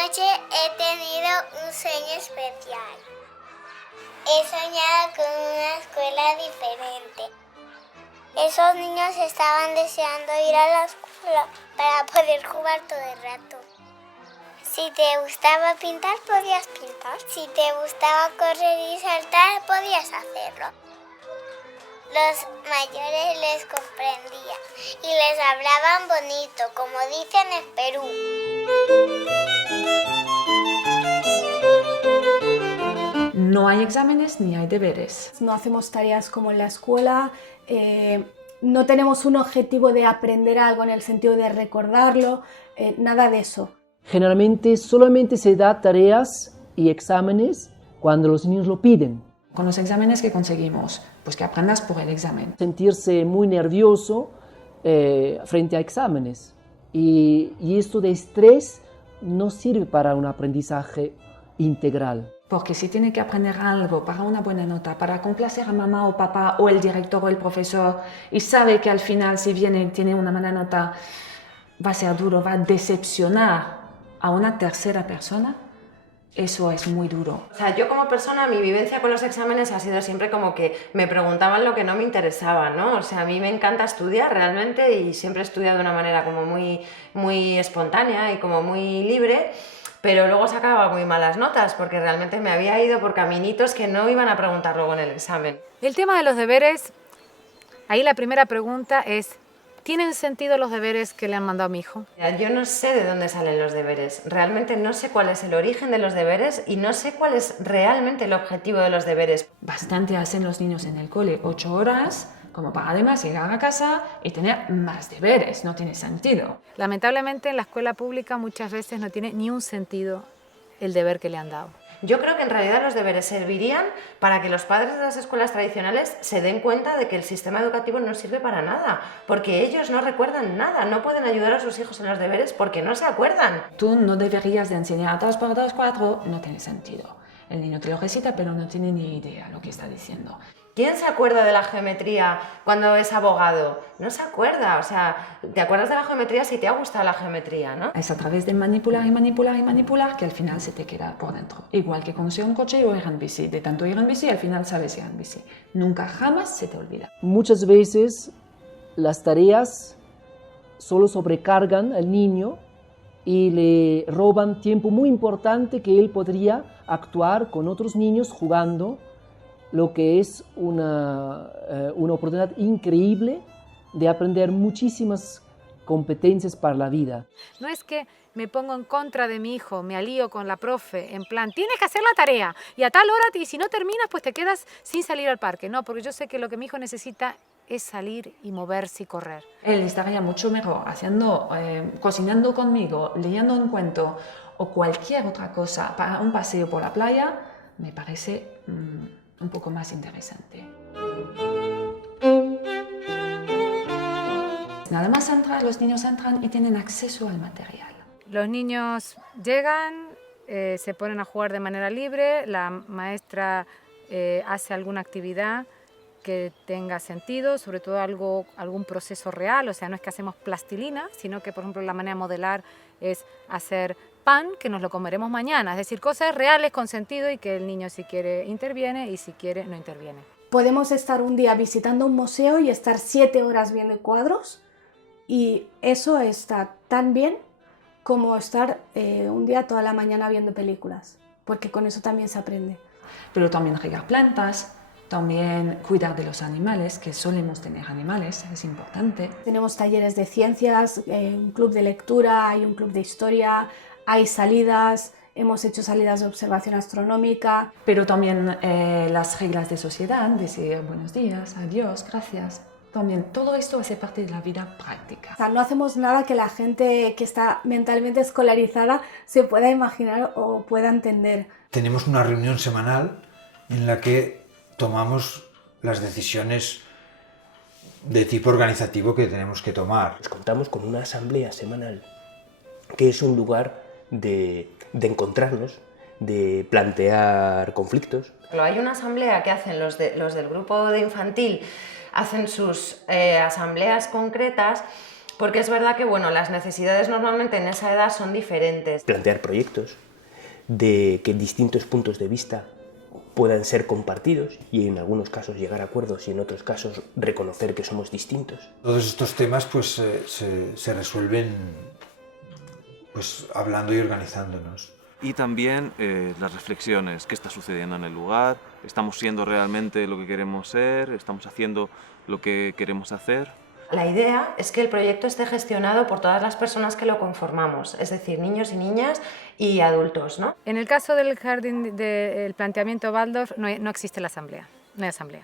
noche he tenido un sueño especial. He soñado con una escuela diferente. Esos niños estaban deseando ir a la escuela para poder jugar todo el rato. Si te gustaba pintar, podías pintar. Si te gustaba correr y saltar, podías hacerlo. Los mayores les comprendían y les hablaban bonito, como dicen en Perú. No hay exámenes ni hay deberes. No hacemos tareas como en la escuela, no tenemos un objetivo de aprender algo en el sentido de recordarlo, nada de eso. Generalmente solamente se da tareas y exámenes cuando los niños lo piden. Con los exámenes que conseguimos, pues que aprendas por el examen. Sentirse muy nervioso frente a exámenes. Y esto de estrés no sirve para un aprendizaje integral. Porque si tiene que aprender algo para una buena nota, para complacer a mamá o papá o el director o el profesor, y sabe que al final si viene y tiene una mala nota, va a ser duro, va a decepcionar a una tercera persona, eso es muy duro. O sea, yo como persona, mi vivencia con los exámenes ha sido siempre como que me preguntaban lo que no me interesaba, ¿no? O sea, a mí me encanta estudiar realmente y siempre he estudiado de una manera como muy espontánea y como muy libre, pero luego sacaba muy malas notas porque realmente me había ido por caminitos que no iban a preguntar luego en el examen. El tema de los deberes, ahí la primera pregunta es, ¿tienen sentido los deberes que le han mandado a mi hijo? Yo no sé de dónde salen los deberes, realmente no sé cuál es el origen de los deberes y no sé cuál es realmente el objetivo de los deberes. Bastante hacen los niños en el cole, 8 horas, como para además llegar a casa y tener más deberes, no tiene sentido. Lamentablemente en la escuela pública muchas veces no tiene ni un sentido el deber que le han dado. Yo creo que en realidad los deberes servirían para que los padres de las escuelas tradicionales se den cuenta de que el sistema educativo no sirve para nada, porque ellos no recuerdan nada, no pueden ayudar a sus hijos en los deberes porque no se acuerdan. Tú no deberías de enseñar 2 por 2, 4, no tiene sentido. El niño te lo recita pero no tiene ni idea lo que está diciendo. ¿Quién se acuerda de la geometría cuando es abogado? No se acuerda, o sea, te acuerdas de la geometría si te ha gustado la geometría, ¿no? Es a través de manipular y manipular y manipular que al final se te queda por dentro. Igual que conducir un coche o ir en bici. De tanto ir en bici, al final sabes ir en bici. Nunca jamás se te olvida. Muchas veces las tareas solo sobrecargan al niño y le roban tiempo muy importante que él podría actuar con otros niños jugando, lo que es una oportunidad increíble de aprender muchísimas competencias para la vida. No es que me pongo en contra de mi hijo, me alío con la profe, en plan, tienes que hacer la tarea y a tal hora, y si no terminas, pues te quedas sin salir al parque. No, porque yo sé que lo que mi hijo necesita es salir y moverse y correr. Él estaría mucho mejor haciendo, cocinando conmigo, leyendo un cuento o cualquier otra cosa para un paseo por la playa, me parece un poco más interesante. Nada más entrar, los niños entran y tienen acceso al material. Los niños llegan, se ponen a jugar de manera libre, la maestra hace alguna actividad que tenga sentido, sobre todo algún proceso real, o sea, no es que hacemos plastilina, sino que, por ejemplo, la manera de modelar es hacer pan que nos lo comeremos mañana, es decir, cosas reales con sentido y que el niño si quiere interviene y si quiere no interviene. Podemos estar un día visitando un museo y estar 7 horas viendo cuadros y eso está tan bien como estar un día toda la mañana viendo películas, porque con eso también se aprende. Pero también regar plantas, también cuidar de los animales, que solemos tener animales, es importante. Tenemos talleres de ciencias, un club de lectura, hay un club de historia, hay salidas, hemos hecho salidas de observación astronómica. Pero también las reglas de sociedad, decir buenos días, adiós, gracias. También todo esto hace parte de la vida práctica. O sea, no hacemos nada que la gente que está mentalmente escolarizada se pueda imaginar o pueda entender. Tenemos una reunión semanal en la que tomamos las decisiones de tipo organizativo que tenemos que tomar. Nos contamos con una asamblea semanal, que es un lugar de encontrarnos, de plantear conflictos. Hay una asamblea que hacen los del grupo de infantil, hacen sus asambleas concretas porque es verdad que bueno, las necesidades normalmente en esa edad son diferentes. Plantear proyectos de que distintos puntos de vista puedan ser compartidos y en algunos casos llegar a acuerdos y en otros casos reconocer que somos distintos. Todos estos temas pues se resuelven pues hablando y organizándonos. Y también las reflexiones, qué está sucediendo en el lugar, estamos siendo realmente lo que queremos ser, estamos haciendo lo que queremos hacer. La idea es que el proyecto esté gestionado por todas las personas que lo conformamos, es decir, niños y niñas y adultos, ¿no? En el caso del jardín del planteamiento Waldorf no existe la asamblea, no hay asamblea.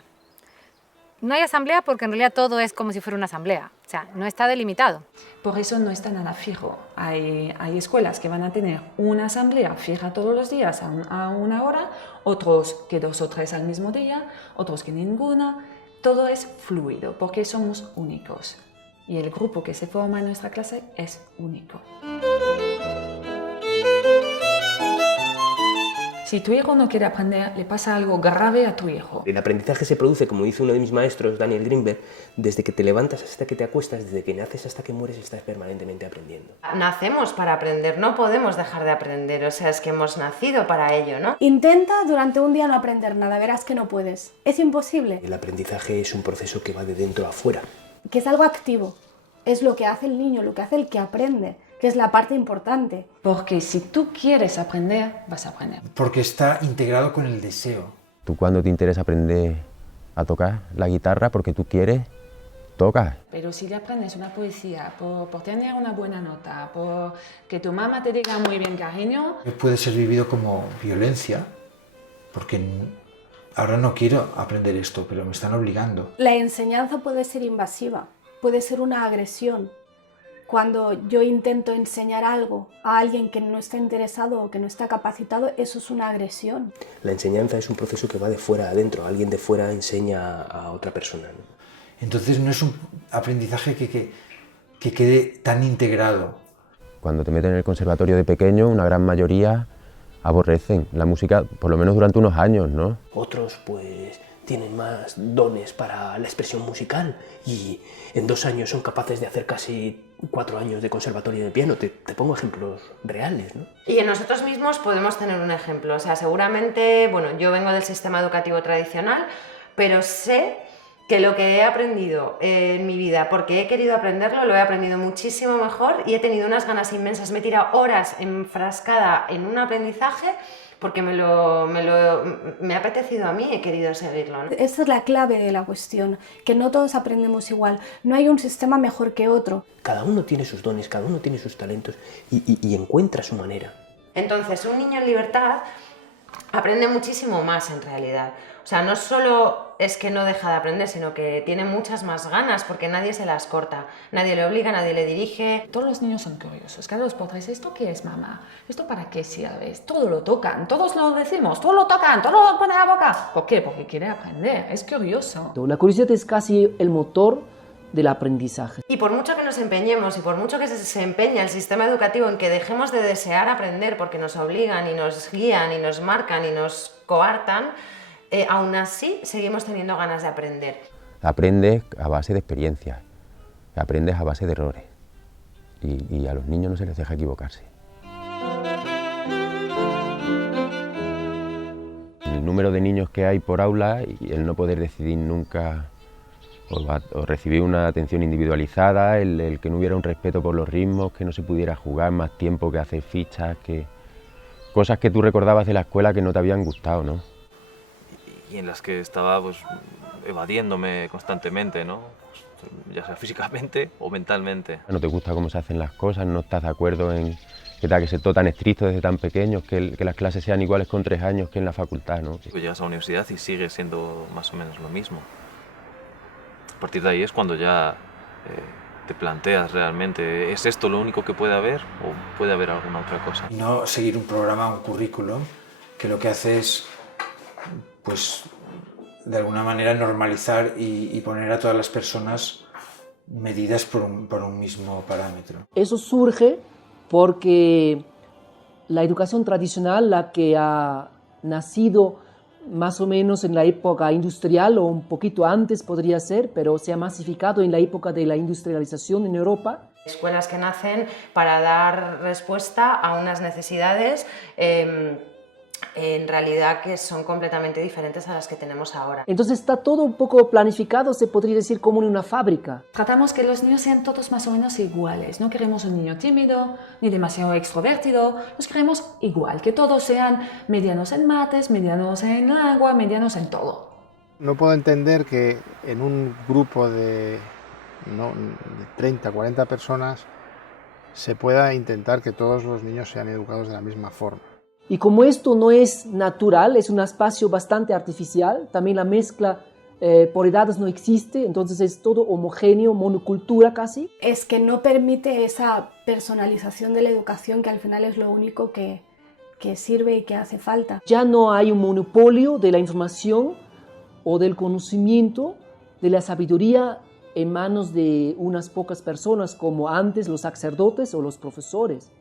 No hay asamblea porque en realidad todo es como si fuera una asamblea, o sea, no está delimitado. Por eso no está nada fijo. Hay escuelas que van a tener una asamblea fija todos los días a una hora, otros que 2 o 3 al mismo día, otros que ninguna. Todo es fluido porque somos únicos y el grupo que se forma en nuestra clase es único. Si tu hijo no quiere aprender, le pasa algo grave a tu hijo. El aprendizaje se produce, como dice uno de mis maestros, Daniel Greenberg, desde que te levantas hasta que te acuestas, desde que naces hasta que mueres, estás permanentemente aprendiendo. Nacemos para aprender, no podemos dejar de aprender, o sea, es que hemos nacido para ello, ¿no? Intenta durante un día no aprender nada, verás que no puedes. Es imposible. El aprendizaje es un proceso que va de dentro a fuera. Que es algo activo. Es lo que hace el niño, lo que hace el que aprende, que es la parte importante. Porque si tú quieres aprender, vas a aprender. Porque está integrado con el deseo. Tú cuando te interesa aprender a tocar la guitarra porque tú quieres, tocas. Pero si le aprendes una poesía por tener una buena nota, por que tu mamá te diga muy bien cariño... Puede ser vivido como violencia, porque ahora no quiero aprender esto, pero me están obligando. La enseñanza puede ser invasiva, puede ser una agresión. Cuando yo intento enseñar algo a alguien que no está interesado o que no está capacitado, eso es una agresión. La enseñanza es un proceso que va de fuera a adentro. Alguien de fuera enseña a otra persona, ¿no? Entonces no es un aprendizaje que quede tan integrado. Cuando te meten en el conservatorio de pequeño, una gran mayoría aborrecen la música, por lo menos durante unos años, ¿no? Otros, pues, tienen más dones para la expresión musical y en 2 años son capaces de hacer casi 4 años de conservatorio de piano. Te pongo ejemplos reales, ¿no? Y en nosotros mismos podemos tener un ejemplo, o sea, seguramente, bueno, yo vengo del sistema educativo tradicional, pero sé que lo que he aprendido en mi vida, porque he querido aprenderlo, lo he aprendido muchísimo mejor y he tenido unas ganas inmensas. Me he tirado horas enfrascada en un aprendizaje porque me ha apetecido a mí, he querido seguirlo, ¿no? Esa es la clave de la cuestión, que no todos aprendemos igual, no hay un sistema mejor que otro. Cada uno tiene sus dones, cada uno tiene sus talentos y encuentra su manera. Entonces, un niño en libertad aprende muchísimo más en realidad. O sea, no solo es que no deja de aprender, sino que tiene muchas más ganas porque nadie se las corta, nadie le obliga, nadie le dirige. Todos los niños son curiosos, cada 2 por 3, ¿esto qué es, mamá? ¿Esto para qué sirve? Todo lo tocan, todos lo decimos, todo lo tocan, todo lo ponen a la boca. ¿Por qué? Porque quiere aprender, es curioso. La curiosidad es casi el motor del aprendizaje. Y por mucho que nos empeñemos y por mucho que se empeñe el sistema educativo en que dejemos de desear aprender porque nos obligan y nos guían y nos marcan y nos coartan, aún así seguimos teniendo ganas de aprender. Aprendes a base de experiencias, aprendes a base de errores y a los niños no se les deja equivocarse. El número de niños que hay por aula y el no poder decidir nunca o recibir una atención individualizada, el que no hubiera un respeto por los ritmos, que no se pudiera jugar más tiempo que hacer fichas, que cosas que tú recordabas de la escuela que no te habían gustado, ¿no? Y en las que estaba pues, evadiéndome constantemente, ¿no? Pues, ya sea físicamente o mentalmente. No te gusta cómo se hacen las cosas, no estás de acuerdo en que tenga que ser todo tan estricto desde tan pequeños, que las clases sean iguales con 3 años que en la facultad, ¿no? Pues llegas a la universidad y sigue siendo más o menos lo mismo. A partir de ahí es cuando ya te planteas realmente, ¿es esto lo único que puede haber o puede haber alguna otra cosa? Y no seguir un programa, un currículum, que lo que hace es, pues, de alguna manera normalizar y poner a todas las personas medidas por un mismo parámetro. Eso surge porque la educación tradicional, la que ha nacido más o menos en la época industrial o un poquito antes podría ser, pero se ha masificado en la época de la industrialización en Europa. Escuelas que nacen para dar respuesta a unas necesidades en realidad que son completamente diferentes a las que tenemos ahora. Entonces está todo un poco planificado, se podría decir, como en una fábrica. Tratamos que los niños sean todos más o menos iguales. No queremos un niño tímido ni demasiado extrovertido. Los queremos igual, que todos sean medianos en mates, medianos en agua, medianos en todo. No puedo entender que en un grupo de 30, 40 personas se pueda intentar que todos los niños sean educados de la misma forma. Y como esto no es natural, es un espacio bastante artificial, también la mezcla por edades no existe, entonces es todo homogéneo, monocultura casi. Es que no permite esa personalización de la educación que al final es lo único que sirve y que hace falta. Ya no hay un monopolio de la información o del conocimiento, de la sabiduría en manos de unas pocas personas como antes los sacerdotes o los profesores,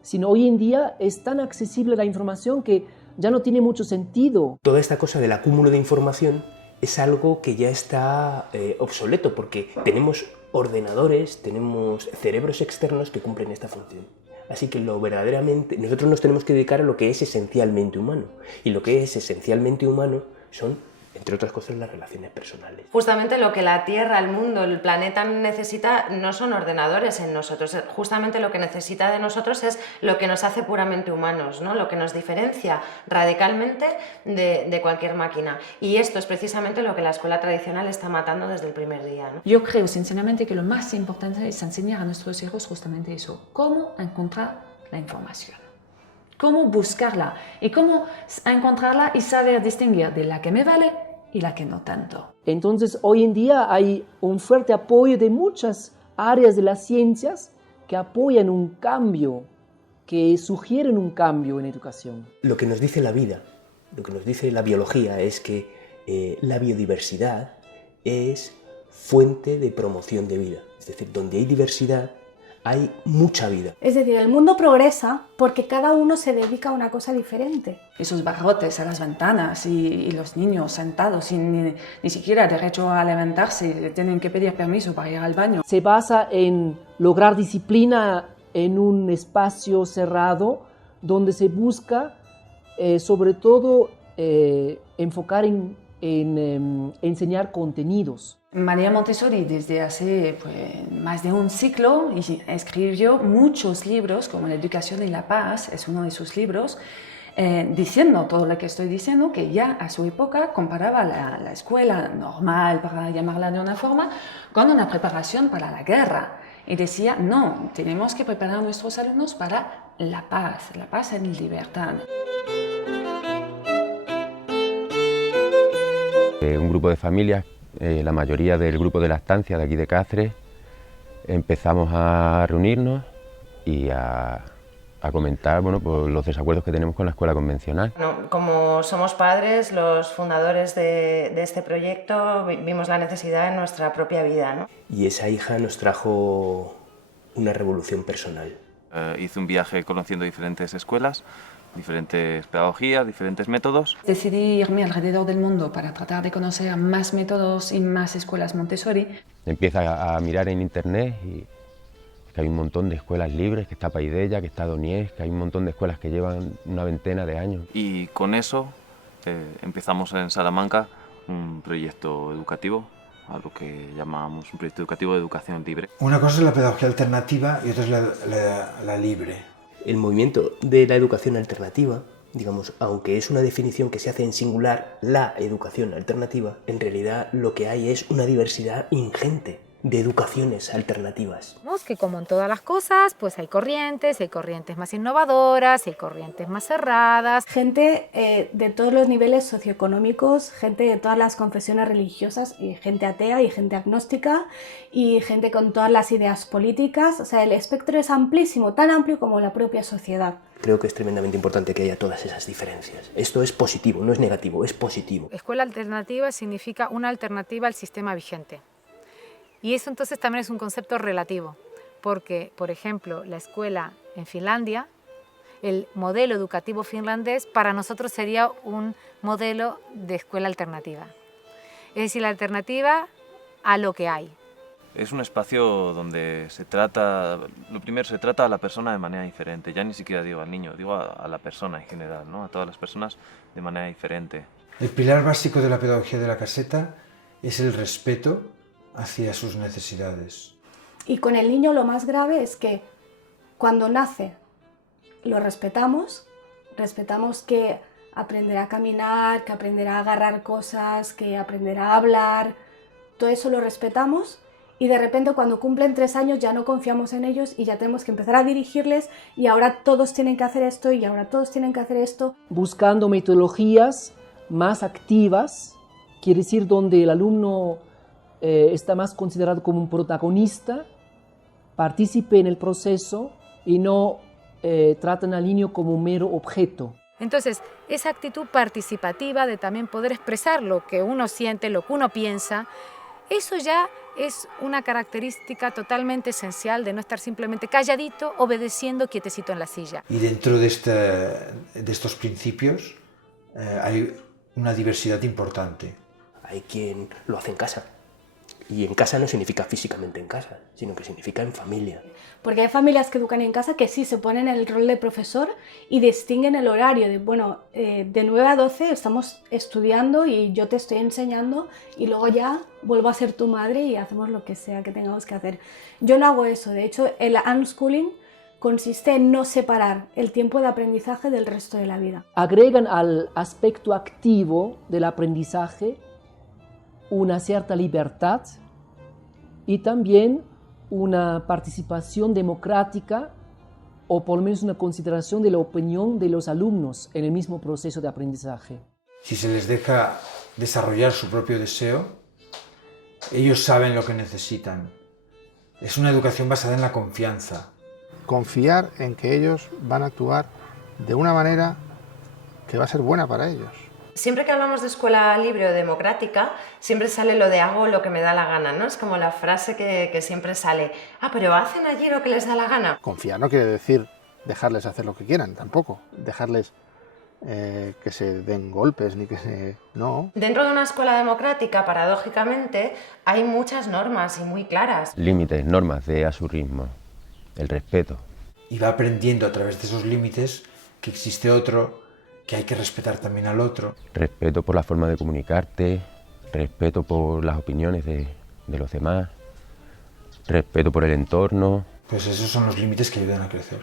sino hoy en día es tan accesible la información que ya no tiene mucho sentido. Toda esta cosa del acúmulo de información es algo que ya está obsoleto, porque tenemos ordenadores, tenemos cerebros externos que cumplen esta función. Así que nosotros nos tenemos que dedicar a lo que es esencialmente humano, y lo que es esencialmente humano son, entre otras cosas, las relaciones personales. Justamente lo que la Tierra, el mundo, el planeta necesita no son ordenadores en nosotros, justamente lo que necesita de nosotros es lo que nos hace puramente humanos, ¿no? Lo que nos diferencia radicalmente de cualquier máquina. Y esto es precisamente lo que la escuela tradicional está matando desde el primer día, ¿no? Yo creo sinceramente que lo más importante es enseñar a nuestros hijos justamente eso, cómo encontrar la información. Cómo buscarla y cómo encontrarla y saber distinguir de la que me vale y la que no tanto. Entonces, hoy en día hay un fuerte apoyo de muchas áreas de las ciencias que apoyan un cambio, que sugieren un cambio en educación. Lo que nos dice la vida, lo que nos dice la biología es que la biodiversidad es fuente de promoción de vida. Es decir, donde hay diversidad, hay mucha vida. Es decir, el mundo progresa porque cada uno se dedica a una cosa diferente. Esos barrotes a las ventanas y los niños sentados sin ni siquiera derecho a alimentarse, tienen que pedir permiso para ir al baño. Se basa en lograr disciplina en un espacio cerrado donde se busca sobre todo enfocar en enseñar contenidos. María Montessori desde hace más de un siglo escribió muchos libros, como La educación y la paz, es uno de sus libros, diciendo todo lo que estoy diciendo, que ya a su época comparaba la escuela normal, para llamarla de una forma, con una preparación para la guerra. Y decía, no, tenemos que preparar a nuestros alumnos para la paz en libertad. Un grupo de familias, la mayoría del grupo de lactancia de aquí de Cáceres, empezamos a reunirnos y a comentar pues, los desacuerdos que tenemos con la escuela convencional. Bueno, como somos padres, los fundadores de este proyecto, vimos la necesidad en nuestra propia vida, ¿no? Y esa hija nos trajo una revolución personal. Hice un viaje conociendo diferentes escuelas, diferentes pedagogías, diferentes métodos. Decidí irme alrededor del mundo para tratar de conocer más métodos y más escuelas Montessori. Empieza a mirar en internet y que hay un montón de escuelas libres, que está Paideia, que está Doniés, que hay un montón de escuelas que llevan una veintena de años. Y con eso empezamos en Salamanca un proyecto educativo, a lo que llamamos un proyecto educativo de educación libre. Una cosa es la pedagogía alternativa y otra es la libre. El movimiento de la educación alternativa, digamos, aunque es una definición que se hace en singular, la educación alternativa, en realidad lo que hay es una diversidad ingente de educaciones alternativas. Vemos que como en todas las cosas, pues hay corrientes más innovadoras, hay corrientes más cerradas. Gente de todos los niveles socioeconómicos, gente de todas las confesiones religiosas, y gente atea y gente agnóstica, y gente con todas las ideas políticas. O sea, el espectro es amplísimo, tan amplio como la propia sociedad. Creo que es tremendamente importante que haya todas esas diferencias. Esto es positivo, no es negativo, es positivo. Escuela alternativa significa una alternativa al sistema vigente. Y eso entonces también es un concepto relativo, porque, por ejemplo, la escuela en Finlandia el modelo educativo finlandés para nosotros sería un modelo de escuela alternativa. Es decir, la alternativa a lo que hay. Es un espacio donde se trata, lo primero, se trata a la persona de manera diferente. Ya ni siquiera digo al niño, digo a la persona en general, ¿no? A todas las personas de manera diferente. El pilar básico de la pedagogía de la caseta es el respeto hacia sus necesidades. Y con el niño lo más grave es que cuando nace lo respetamos que aprenderá a caminar, que aprenderá a agarrar cosas, que aprenderá a hablar, todo eso lo respetamos. Y de repente cuando cumplen 3 años ya no confiamos en ellos y ya tenemos que empezar a dirigirles y ahora todos tienen que hacer esto y ahora todos tienen que hacer esto. Buscando metodologías más activas, quiere decir donde el alumno está más considerado como un protagonista, participe en el proceso y no tratan al niño como un mero objeto. Entonces, esa actitud participativa de también poder expresar lo que uno siente, lo que uno piensa, eso ya es una característica totalmente esencial de no estar simplemente calladito, obedeciendo, quietecito en la silla. Y dentro de estos principios hay una diversidad importante. Hay quien lo hace en casa. Y en casa no significa físicamente en casa, sino que significa en familia. Porque hay familias que educan en casa que sí se ponen en el rol de profesor y distinguen el horario de, bueno, de 9 a 12 estamos estudiando y yo te estoy enseñando y luego ya vuelvo a ser tu madre y hacemos lo que sea que tengamos que hacer. Yo no hago eso, de hecho el unschooling consiste en no separar el tiempo de aprendizaje del resto de la vida. Agregan al aspecto activo del aprendizaje una cierta libertad y también una participación democrática o por lo menos una consideración de la opinión de los alumnos en el mismo proceso de aprendizaje. Si se les deja desarrollar su propio deseo, ellos saben lo que necesitan. Es una educación basada en la confianza. Confiar en que ellos van a actuar de una manera que va a ser buena para ellos. Siempre que hablamos de escuela libre o democrática, siempre sale lo de hago lo que me da la gana, ¿no? Es como la frase que siempre sale, pero ¿hacen allí lo que les da la gana? Confiar no quiere decir dejarles hacer lo que quieran, tampoco. Dejarles que se den golpes, ni que se... no. Dentro de una escuela democrática, paradójicamente, hay muchas normas y muy claras. Límites, normas de a su ritmo, el respeto. Y va aprendiendo a través de esos límites que existe otro, que hay que respetar también al otro. Respeto por la forma de comunicarte, respeto por las opiniones de los demás, respeto por el entorno. Pues esos son los límites que ayudan a crecer.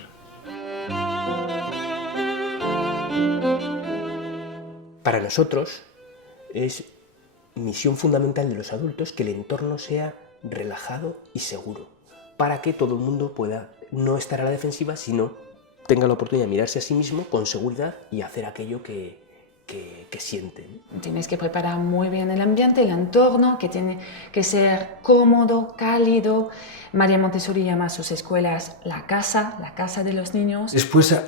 Para nosotros es misión fundamental de los adultos que el entorno sea relajado y seguro, para que todo el mundo pueda no estar a la defensiva, sino tenga la oportunidad de mirarse a sí mismo con seguridad y hacer aquello que siente. Tienes que preparar muy bien el ambiente, el entorno, que tiene que ser cómodo, cálido. María Montessori llama a sus escuelas la casa de los niños. Después,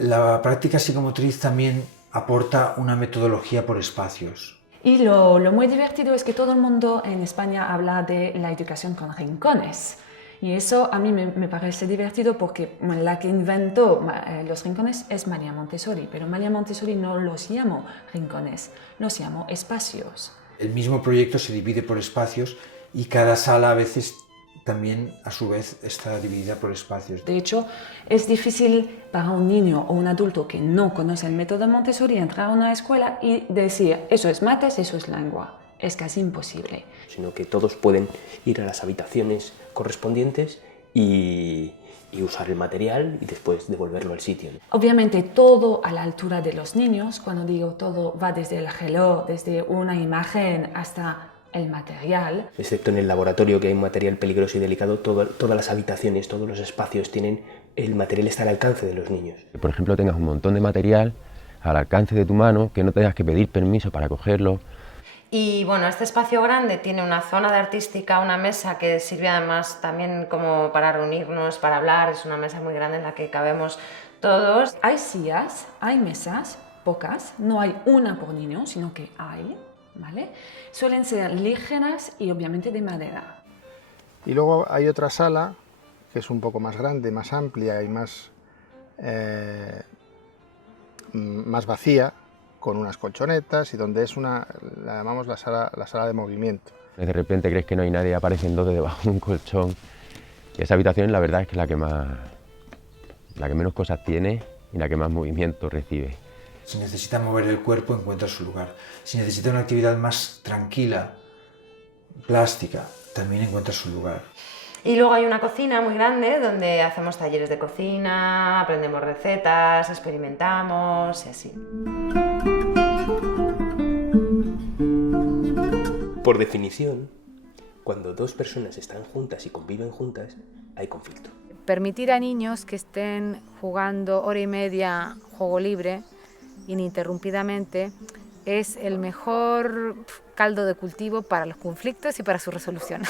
la práctica psicomotriz también aporta una metodología por espacios. Y lo muy divertido es que todo el mundo en España habla de la educación con rincones. Y eso a mí me parece divertido porque la que inventó los rincones es María Montessori, pero María Montessori no los llamó rincones, los llamó espacios. El mismo proyecto se divide por espacios y cada sala a veces también a su vez está dividida por espacios. De hecho, es difícil para un niño o un adulto que no conoce el método Montessori entrar a una escuela y decir eso es mates, eso es lengua. Es casi imposible. Sino que todos pueden ir a las habitaciones correspondientes y usar el material y después devolverlo al sitio. Obviamente todo a la altura de los niños. Cuando digo todo va desde el reloj, desde una imagen hasta el material. Excepto en el laboratorio, que hay un material peligroso y delicado, todas las habitaciones, todos los espacios el material está al alcance de los niños. Que, por ejemplo, tengas un montón de material al alcance de tu mano, que no tengas que pedir permiso para cogerlo. Y bueno, este espacio grande tiene una zona de artística, una mesa que sirve además también como para reunirnos, para hablar. Es una mesa muy grande en la que cabemos todos. Hay sillas, hay mesas, pocas, no hay una por niño, sino que hay, ¿vale? Suelen ser ligeras y obviamente de madera. Y luego hay otra sala que es un poco más grande, más amplia y más más vacía, con unas colchonetas y donde es la llamamos la sala de movimiento. De repente crees que no hay nadie y aparecen dos debajo de un colchón. Y esa habitación la verdad es que la que menos cosas tiene y la que más movimiento recibe. Si necesita mover el cuerpo, encuentra su lugar. Si necesita una actividad más tranquila, plástica, también encuentra su lugar. Y luego hay una cocina muy grande donde hacemos talleres de cocina, aprendemos recetas, experimentamos y así. Por definición, cuando dos personas están juntas y conviven juntas, hay conflicto. Permitir a niños que estén jugando hora y media juego libre, ininterrumpidamente, es el mejor caldo de cultivo para los conflictos y para su resolución.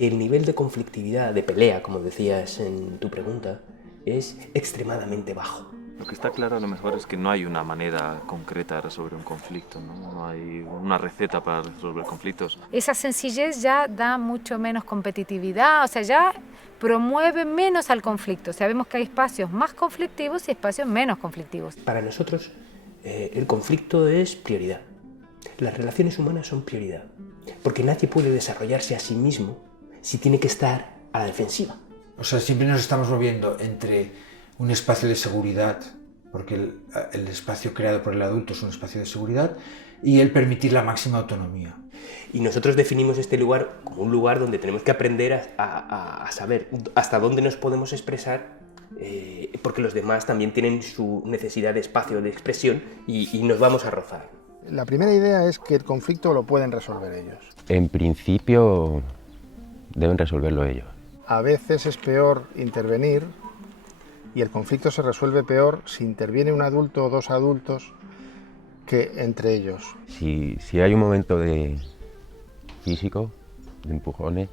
El nivel de conflictividad, de pelea, como decías en tu pregunta, es extremadamente bajo. Lo que está claro a lo mejor es que no hay una manera concreta de resolver un conflicto, no hay una receta para resolver conflictos. Esa sencillez ya da mucho menos competitividad, o sea, ya promueve menos al conflicto. Sabemos que hay espacios más conflictivos y espacios menos conflictivos. Para nosotros, el conflicto es prioridad. Las relaciones humanas son prioridad, porque nadie puede desarrollarse a sí mismo si tiene que estar a la defensiva. O sea, siempre nos estamos moviendo entre un espacio de seguridad, porque el espacio creado por el adulto es un espacio de seguridad, y el permitir la máxima autonomía. Y nosotros definimos este lugar como un lugar donde tenemos que aprender a saber hasta dónde nos podemos expresar, porque los demás también tienen su necesidad de espacio de expresión y nos vamos a rozar. La primera idea es que el conflicto lo pueden resolver ellos. En principio deben resolverlo ellos. A veces es peor intervenir y el conflicto se resuelve peor si interviene un adulto o dos adultos que entre ellos. Si hay un momento de físico, de empujones,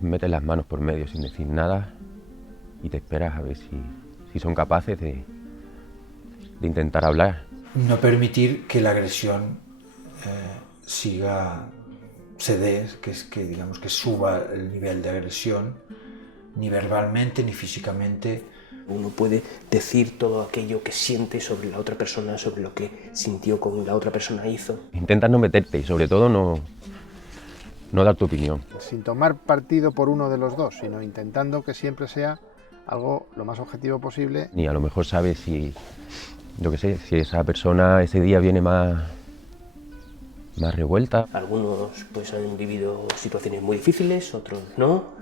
metes las manos por medio sin decir nada y te esperas a ver si son capaces de intentar hablar. No permitir que la agresión ceder, digamos que suba el nivel de agresión, ni verbalmente ni físicamente. Uno puede decir todo aquello que siente sobre la otra persona, sobre lo que sintió con la otra persona hizo. Intentas no meterte y sobre todo no dar tu opinión. Sin tomar partido por uno de los dos, sino intentando que siempre sea algo lo más objetivo posible. Ni a lo mejor sabes si esa persona ese día viene más revuelta. Algunos pues han vivido situaciones muy difíciles, otros no.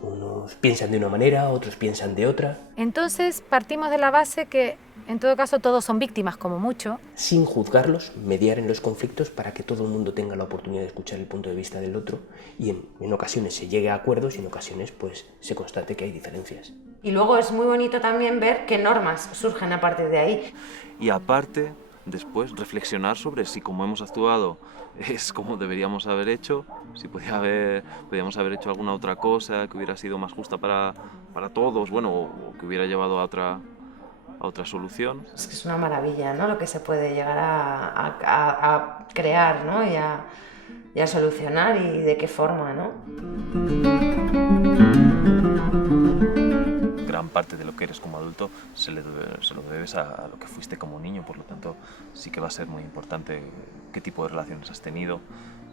Unos piensan de una manera, otros piensan de otra. Entonces partimos de la base que en todo caso todos son víctimas como mucho. Sin juzgarlos, mediar en los conflictos para que todo el mundo tenga la oportunidad de escuchar el punto de vista del otro y en ocasiones se llegue a acuerdos y en ocasiones pues se constate que hay diferencias. Y luego es muy bonito también ver qué normas surgen a partir de ahí. Y aparte, después reflexionar sobre si como hemos actuado es como deberíamos haber hecho, si podíamos haber hecho alguna otra cosa que hubiera sido más justa para todos, bueno, o que hubiera llevado a otra solución. Es que es una maravilla, ¿no? Lo que se puede llegar a crear, ¿no? y a solucionar y de qué forma, ¿no? Gran parte de lo que eres como adulto se lo debes a lo que fuiste como niño, por lo tanto sí que va a ser muy importante qué tipo de relaciones has tenido,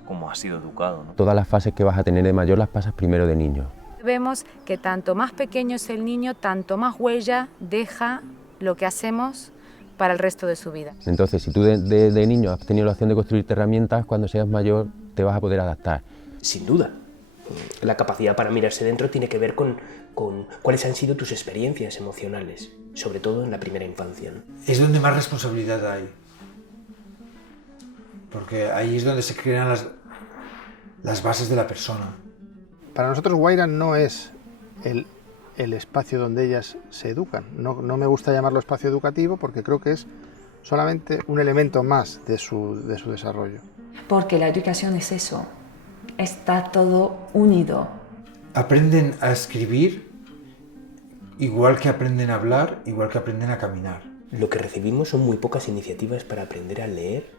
cómo has sido educado, ¿no? Todas las fases que vas a tener de mayor las pasas primero de niño. Vemos que tanto más pequeño es el niño, tanto más huella deja lo que hacemos para el resto de su vida. Entonces, si tú de niño has tenido la opción de construirte herramientas, cuando seas mayor te vas a poder adaptar. Sin duda. La capacidad para mirarse dentro tiene que ver con cuáles han sido tus experiencias emocionales, sobre todo en la primera infancia, ¿no? Es donde más responsabilidad hay, porque ahí es donde se crean las bases de la persona. Para nosotros Guaira no es el espacio donde ellas se educan. No me gusta llamarlo espacio educativo porque creo que es solamente un elemento más de su desarrollo. Porque la educación es eso, está todo unido. Aprenden a escribir igual que aprenden a hablar, igual que aprenden a caminar. Lo que recibimos son muy pocas iniciativas para aprender a leer,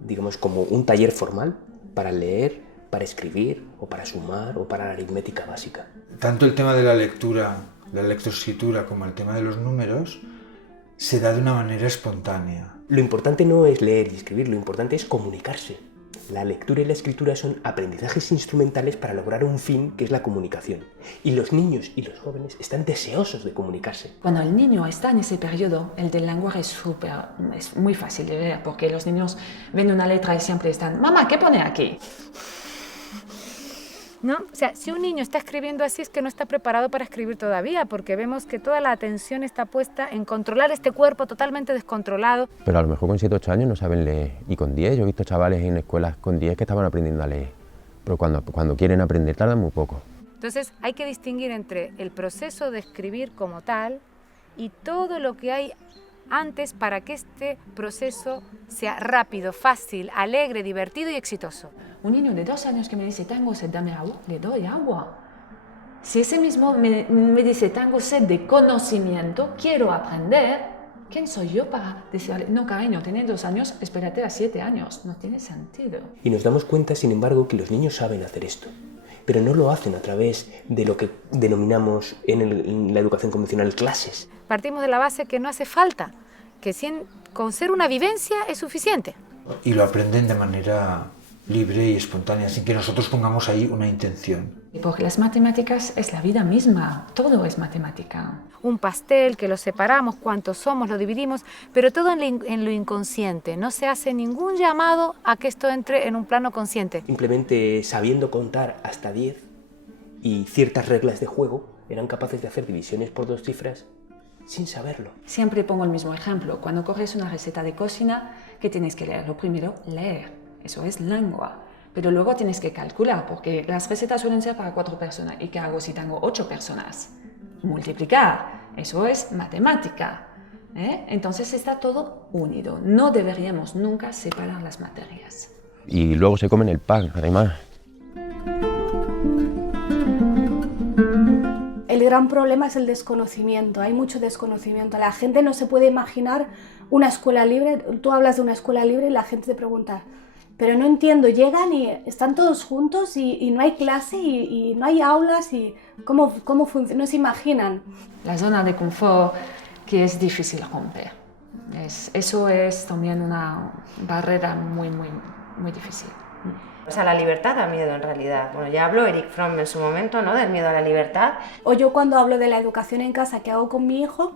digamos como un taller formal para leer, para escribir o para sumar o para la aritmética básica. Tanto el tema de la lectura la lectoescritura como el tema de los números, se da de una manera espontánea. Lo importante no es leer y escribir, lo importante es comunicarse. La lectura y la escritura son aprendizajes instrumentales para lograr un fin que es la comunicación. Y los niños y los jóvenes están deseosos de comunicarse. Cuando el niño está en ese periodo, el del lenguaje es muy fácil de ver, porque los niños ven una letra y siempre están, mamá, ¿qué pone aquí? ¿No? O sea, si un niño está escribiendo así es que no está preparado para escribir todavía, porque vemos que toda la atención está puesta en controlar este cuerpo totalmente descontrolado. Pero a lo mejor con 7 o 8 años no saben leer. Y con 10, yo he visto chavales en escuelas con 10 que estaban aprendiendo a leer. Pero cuando quieren aprender tardan muy poco. Entonces hay que distinguir entre el proceso de escribir como tal y todo lo que hay antes para que este proceso sea rápido, fácil, alegre, divertido y exitoso. Un niño de 2 años que me dice, tengo sed, dame agua, le doy agua. Si ese mismo me dice, tengo sed de conocimiento, quiero aprender, ¿quién soy yo para decirle, no cariño, tienes 2 años, espérate a 7 años? No tiene sentido. Y nos damos cuenta, sin embargo, que los niños saben hacer esto, pero no lo hacen a través de lo que denominamos en la educación convencional clases. Partimos de la base que no hace falta, que con ser una vivencia es suficiente. Y lo aprenden de manera libre y espontánea, sin que nosotros pongamos ahí una intención. Porque las matemáticas es la vida misma, todo es matemática. Un pastel que lo separamos, cuántos somos, lo dividimos, pero todo en lo inconsciente. No se hace ningún llamado a que esto entre en un plano consciente. Simplemente sabiendo contar hasta 10 y ciertas reglas de juego, eran capaces de hacer divisiones por 2 cifras sin saberlo. Siempre pongo el mismo ejemplo. Cuando coges una receta de cocina, ¿qué tienes que leer? Lo primero, leer. Eso es lengua. Pero luego tienes que calcular, porque las recetas suelen ser para 4 personas. ¿Y qué hago si tengo 8 personas? Multiplicar. Eso es matemática. Entonces está todo unido. No deberíamos nunca separar las materias. Y luego se comen el pan, además. El gran problema es el desconocimiento, hay mucho desconocimiento. La gente no se puede imaginar una escuela libre. Tú hablas de una escuela libre y la gente te pregunta, pero no entiendo, llegan y están todos juntos y no hay clase y no hay aulas y ¿cómo funciona? No se imaginan. La zona de confort que es difícil romper. Eso es también una barrera muy, muy, muy difícil. O sea, la libertad da miedo en realidad. Bueno, ya habló Erich Fromm en su momento, ¿no?, del miedo a la libertad. O yo cuando hablo de la educación en casa que hago con mi hijo,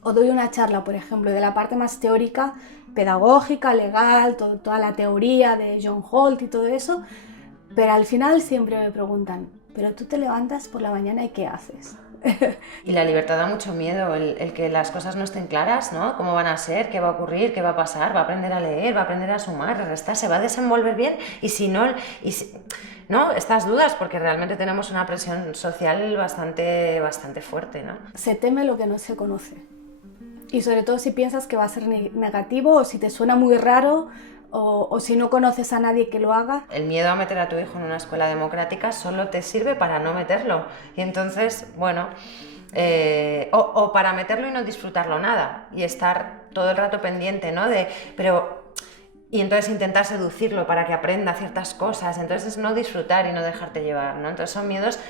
o doy una charla, por ejemplo, de la parte más teórica, pedagógica, legal, toda la teoría de John Holt y todo eso, pero al final siempre me preguntan, ¿pero tú te levantas por la mañana y qué haces? Y la libertad da mucho miedo, el que las cosas no estén claras, ¿no? ¿Cómo van a ser? ¿Qué va a ocurrir? ¿Qué va a pasar? ¿Va a aprender a leer? ¿Va a aprender a sumar? ¿A restar? ¿Se va a desenvolver bien? Y si no, ¿no? Estas dudas, porque realmente tenemos una presión social bastante fuerte, ¿no? Se teme lo que no se conoce. Y sobre todo si piensas que va a ser negativo o si te suena muy raro o si no conoces a nadie que lo haga. El miedo a meter a tu hijo en una escuela democrática solo te sirve para no meterlo. Y entonces, bueno, o para meterlo y no disfrutarlo nada. Y estar todo el rato pendiente, ¿no? Y entonces intentar seducirlo para que aprenda ciertas cosas. Entonces es no disfrutar y no dejarte llevar, ¿no? Entonces son miedos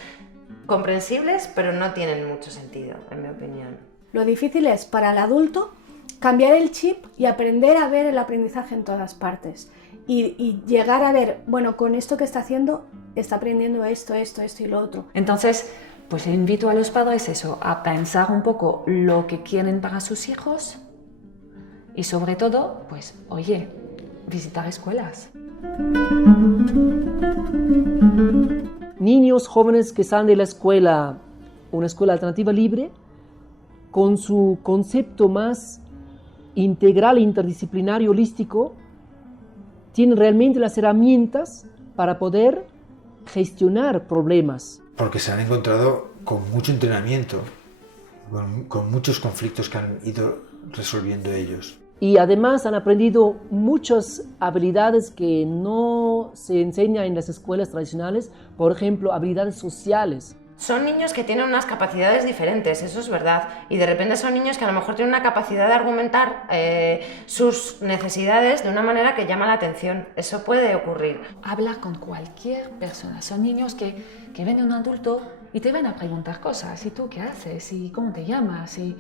comprensibles, pero no tienen mucho sentido, en mi opinión. Lo difícil es para el adulto cambiar el chip y aprender a ver el aprendizaje en todas partes. Y llegar a ver, bueno, con esto que está haciendo, está aprendiendo esto y lo otro. Entonces, pues invito a los padres a pensar un poco lo que quieren para sus hijos y sobre todo, pues, oye, visitar escuelas. Niños jóvenes que salen de la escuela, una escuela alternativa libre, con su concepto más integral, interdisciplinario, holístico, tienen realmente las herramientas para poder gestionar problemas. Porque se han encontrado con mucho entrenamiento, con muchos conflictos que han ido resolviendo ellos. Y además han aprendido muchas habilidades que no se enseñan en las escuelas tradicionales, por ejemplo, habilidades sociales. Son niños que tienen unas capacidades diferentes, eso es verdad, y de repente son niños que a lo mejor tienen una capacidad de argumentar sus necesidades de una manera que llama la atención. Eso puede ocurrir. Habla con cualquier persona. Son niños que ven a un adulto y te van a preguntar cosas, ¿y tú qué haces? ¿Y cómo te llamas? Y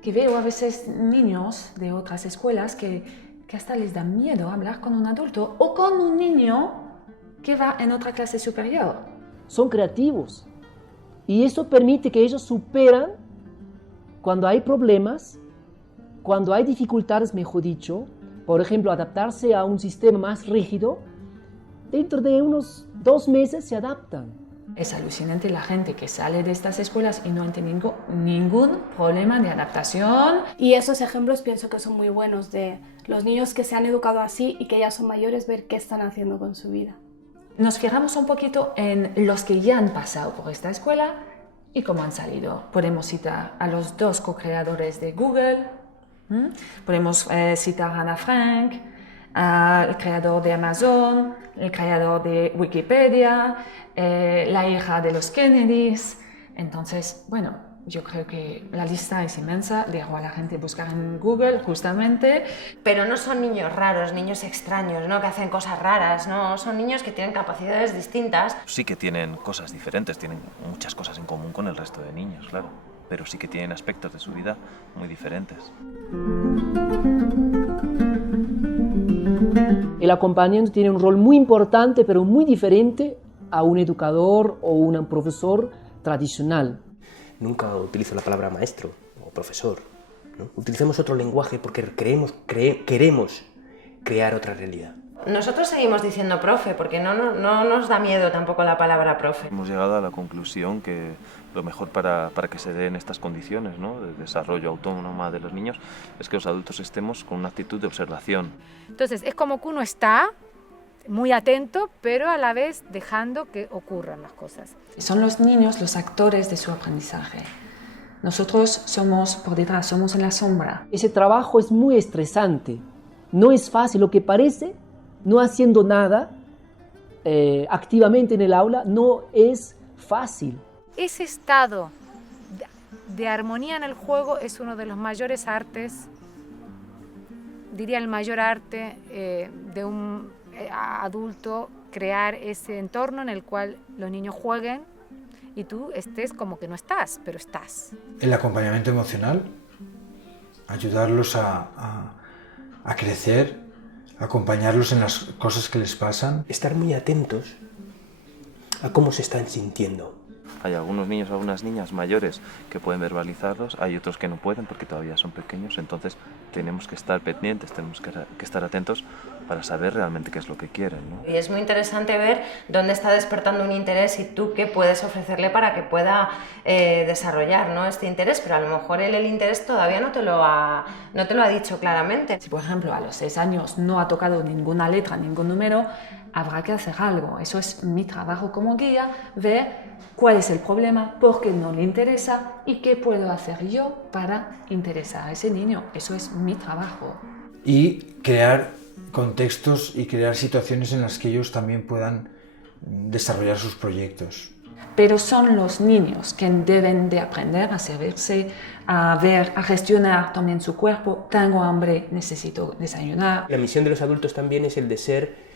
que veo a veces niños de otras escuelas que hasta les da miedo hablar con un adulto o con un niño que va en otra clase superior. Son creativos y eso permite que ellos superan cuando hay problemas, cuando hay dificultades, mejor dicho, por ejemplo, adaptarse a un sistema más rígido, dentro de unos 2 meses se adaptan. Es alucinante la gente que sale de estas escuelas y no tiene ningún problema de adaptación. Y esos ejemplos pienso que son muy buenos de los niños que se han educado así y que ya son mayores, ver qué están haciendo con su vida. Nos fijamos un poquito en los que ya han pasado por esta escuela y cómo han salido. Podemos citar a los 2 co-creadores de Google, podemos citar a Ana Frank, al creador de Amazon, el creador de Wikipedia, la hija de los Kennedys. Entonces, bueno, yo creo que la lista es inmensa, dejo a la gente buscar en Google justamente. Pero no son niños raros, niños extraños, ¿no? Que hacen cosas raras, ¿no? Son niños que tienen capacidades distintas. Sí que tienen cosas diferentes, tienen muchas cosas en común con el resto de niños, claro, pero sí que tienen aspectos de su vida muy diferentes. El acompañante tiene un rol muy importante, pero muy diferente a un educador o un profesor tradicional. Nunca utilizo la palabra maestro o profesor, ¿no? Utilicemos otro lenguaje porque queremos crear otra realidad. Nosotros seguimos diciendo profe porque no nos da miedo tampoco la palabra profe. Hemos llegado a la conclusión que lo mejor para que se den estas condiciones, ¿no?, de desarrollo autónomo de los niños es que los adultos estemos con una actitud de observación. Entonces es como que uno está muy atento, pero a la vez dejando que ocurran las cosas. Son los niños los actores de su aprendizaje. Nosotros somos por detrás, somos en la sombra. Ese trabajo es muy estresante. No es fácil, lo que parece, no haciendo nada activamente en el aula, no es fácil. Ese estado de armonía en el juego es uno de los mayores artes, diría el mayor arte de un adulto, crear ese entorno en el cual los niños jueguen y tú estés como que no estás, pero estás. El acompañamiento emocional, ayudarlos a crecer, acompañarlos en las cosas que les pasan. Estar muy atentos a cómo se están sintiendo. Hay algunos niños, algunas niñas mayores que pueden verbalizarlos, hay otros que no pueden porque todavía son pequeños, entonces tenemos que estar pendientes, tenemos que estar atentos para saber realmente qué es lo que quieren, ¿no? Y es muy interesante ver dónde está despertando un interés y tú qué puedes ofrecerle para que pueda desarrollar, ¿no?, este interés, pero a lo mejor él el interés todavía no te lo ha dicho claramente. Si por ejemplo a los 6 años no ha tocado ninguna letra, ningún número, habrá que hacer algo. Eso es mi trabajo como guía, ver cuál es el problema, por qué no le interesa y qué puedo hacer yo para interesar a ese niño. Eso es mi trabajo. Y crear contextos y crear situaciones en las que ellos también puedan desarrollar sus proyectos. Pero son los niños que deben de aprender a servirse, a ver, a gestionar también su cuerpo. Tengo hambre, necesito desayunar. La misión de los adultos también es el de ser